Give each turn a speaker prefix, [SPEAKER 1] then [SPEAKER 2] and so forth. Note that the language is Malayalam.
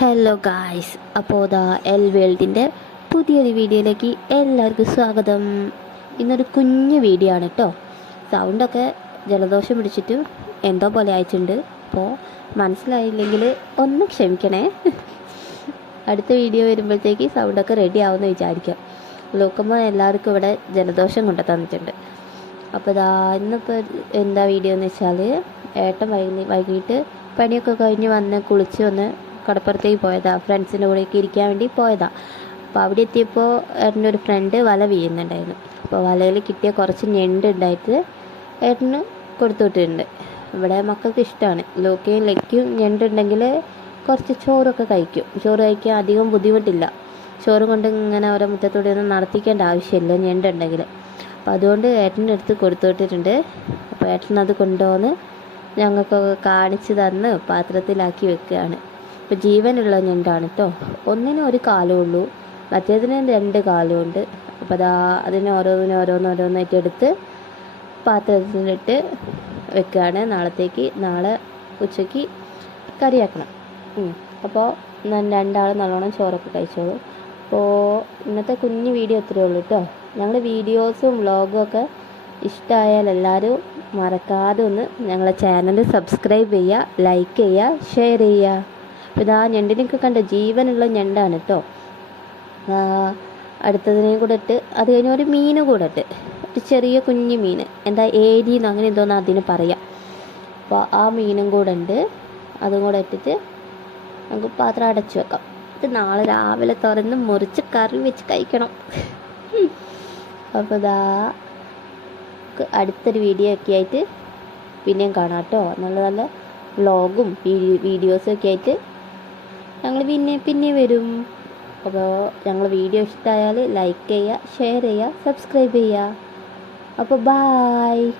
[SPEAKER 1] ഹലോ ഗായ്സ് അപ്പോൾ ദ എൽ വേൾഡിൻ്റെ പുതിയൊരു വീഡിയോയിലേക്ക് എല്ലാവർക്കും സ്വാഗതം ഇന്നൊരു കുഞ്ഞു വീഡിയോ ആണ് കേട്ടോ സൗണ്ടൊക്കെ ജലദോഷം പിടിച്ചിട്ട് എന്തോ പോലെ ആയിട്ടുണ്ട് അപ്പോൾ മനസ്സിലായില്ലെങ്കിൽ ഒന്ന് ക്ഷമിക്കണേ അടുത്ത വീഡിയോ വരുമ്പോഴത്തേക്ക് സൗണ്ടൊക്കെ റെഡി ആവുമെന്ന് വിചാരിക്കാം ലോക്കുമ്പോൾ എല്ലാവർക്കും ഇവിടെ ജലദോഷം കൊണ്ടു തന്നിട്ടുണ്ട് അപ്പോൾ ഇതാ ഇന്നിപ്പോൾ എന്താ വീഡിയോ എന്ന് വെച്ചാൽ ഏട്ടൻ വൈകി വൈകിട്ട് പണിയൊക്കെ കഴിഞ്ഞ് വന്ന് കുളിച്ച് വന്ന് കടപ്പുറത്തേക്ക് പോയതാ ഫ്രണ്ട്സിൻ്റെ കൂടെയൊക്കെ ഇരിക്കാൻ വേണ്ടി പോയതാ അപ്പോൾ അവിടെ എത്തിയപ്പോൾ ഏട്ടൻ്റെ ഒരു ഫ്രണ്ട് വല വീഴുന്നുണ്ടായിരുന്നു അപ്പോൾ വലയിൽ കിട്ടിയ കുറച്ച് ഞണ്ട് ഉണ്ടായിട്ട് ഏട്ടന് കൊടുത്തു ഇവിടെ മക്കൾക്ക് ഇഷ്ടമാണ് ലോക്കയും ലക്കും ഞണ്ടുണ്ടെങ്കിൽ കുറച്ച് ചോറൊക്കെ കഴിക്കും ചോറ് കഴിക്കാൻ അധികം ബുദ്ധിമുട്ടില്ല ചോറ് കൊണ്ട് ഇങ്ങനെ ഓരോ മുറ്റത്തൂടെ ഒന്നും നടത്തിക്കേണ്ട ആവശ്യമില്ല ഞണ്ടുണ്ടെങ്കിൽ അപ്പോൾ അതുകൊണ്ട് ഏട്ടൻ്റെ അടുത്ത് കൊടുത്തുവിട്ടിട്ടുണ്ട് അപ്പോൾ ഏട്ടനത് കൊണ്ടുപോകുന്നു ഞങ്ങൾക്കൊക്കെ കാണിച്ചു തന്ന് പാത്രത്തിലാക്കി വെക്കുകയാണ് ഇപ്പം ജീവനുള്ള ഞണ്ടാണ് കേട്ടോ ഒന്നിന് ഒരു കാലമുള്ളൂ മറ്റേതിന് രണ്ട് കാലമുണ്ട് അപ്പോൾ അതാ അതിനെ ഓരോന്നിനെ ഓരോന്നായിട്ട് എടുത്ത് പാത്രത്തിലിട്ട് വെക്കുകയാണ് നാളത്തേക്ക് നാളെ ഉച്ചയ്ക്ക് കറിയാക്കണം അപ്പോൾ രണ്ടാൾ നല്ലോണം ചോറൊക്കെ കഴിച്ചോളൂ അപ്പോൾ ഇന്നത്തെ കുഞ്ഞു വീഡിയോ ഇത്രയേ ഉള്ളൂ കേട്ടോ ഞങ്ങളുടെ വീഡിയോസും വ്ളോഗും ഒക്കെ ഇഷ്ടമായാൽ എല്ലാവരും മറക്കാതെ ഒന്ന് ഞങ്ങളെ ചാനൽ സബ്സ്ക്രൈബ് ചെയ്യുക ലൈക്ക് ചെയ്യുക ഷെയർ ചെയ്യുക അപ്പോൾ ആ ഞണ്ടിനൊക്കെ കണ്ട ജീവനുള്ള ഞണ്ടാണ് കേട്ടോ അടുത്തതിനെയും കൂടെ ഇട്ട് അത് കഴിഞ്ഞ് ഒരു മീന് കൂടെ ഇട്ട് ഒരു ചെറിയ കുഞ്ഞു മീൻ എന്താ ഏരി എന്ന് അങ്ങനെ എന്തോന്ന് അതിന് പറയാം അപ്പോൾ ആ മീനും കൂടെ ഉണ്ട് അതും കൂടെ ഇട്ടിട്ട് നമുക്ക് പാത്രം അടച്ചു വെക്കാം ഇത് നാളെ രാവിലെ തുറന്ന് മുറിച്ച് കറി വെച്ച് കഴിക്കണം അപ്പോൾ ഇതാ അടുത്തൊരു വീഡിയോ ഒക്കെ ആയിട്ട് പിന്നെയും കാണാം കേട്ടോ നല്ല നല്ല വ്ളോഗും വീഡിയോസും ഒക്കെ ആയിട്ട് ഞങ്ങൾ പിന്നെ പിന്നെ വരും അപ്പോൾ ഞങ്ങൾ വീഡിയോ ഇഷ്ടമായാൽ ലൈക്ക് ചെയ്യുക ഷെയർ ചെയ്യുക സബ്സ്ക്രൈബ് ചെയ്യുക അപ്പോൾ ബായ്